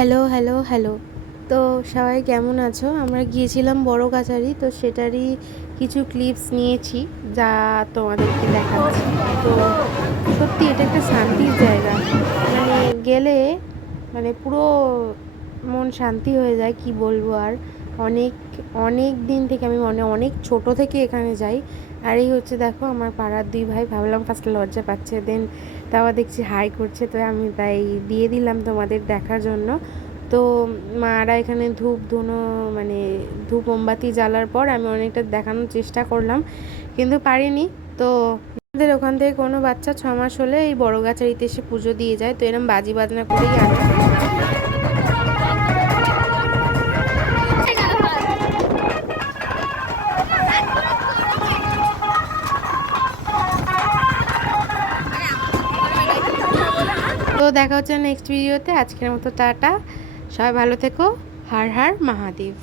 Hello, hello, hello. তো সবাই কেমন আছো? আমরা গিয়েছিলাম বড় কাছারি, তো সেটারই কিছু ক্লিপস নিয়েছি, যা তোমাদেরকে দেখাচ্ছি। তো সত্যি এটা একটা শান্তির জায়গা। মানে গেলে পুরো মন শান্তি হয়ে যায়, কি বলবো আর। অনেক, অনেক দিন থেকে আমি অনেক ছোট থেকে এখানে যাই। আর এই হচ্ছে দেখো আমার পাড়ার 2 ভাই। ভাবলাম ফার্স্টে লজ্জা পাচ্ছে, দেন তারপর দেখছি হাই করছে, তো আমি তাই দিয়ে দিলাম তোমাদের দেখার জন্য। তো মারা এখানে ধূপ ধুনো ধূপ মোমবাতি জ্বালার পর আমি অনেকটা দেখানোর চেষ্টা করলাম, কিন্তু পারিনি। তো আমাদের ওখান থেকে কোনো বাচ্চা 6 মাস হলে এই বড় গাছারিতে এসে পুজো দিয়ে যায়, তো এরম বাজি বাজনা করেই আনে। তো দেখা হচ্ছে নেক্সট ভিডিওতে। আজকের মতো টাটা, সবাই ভালো থেকো। হর হর মহাদেব।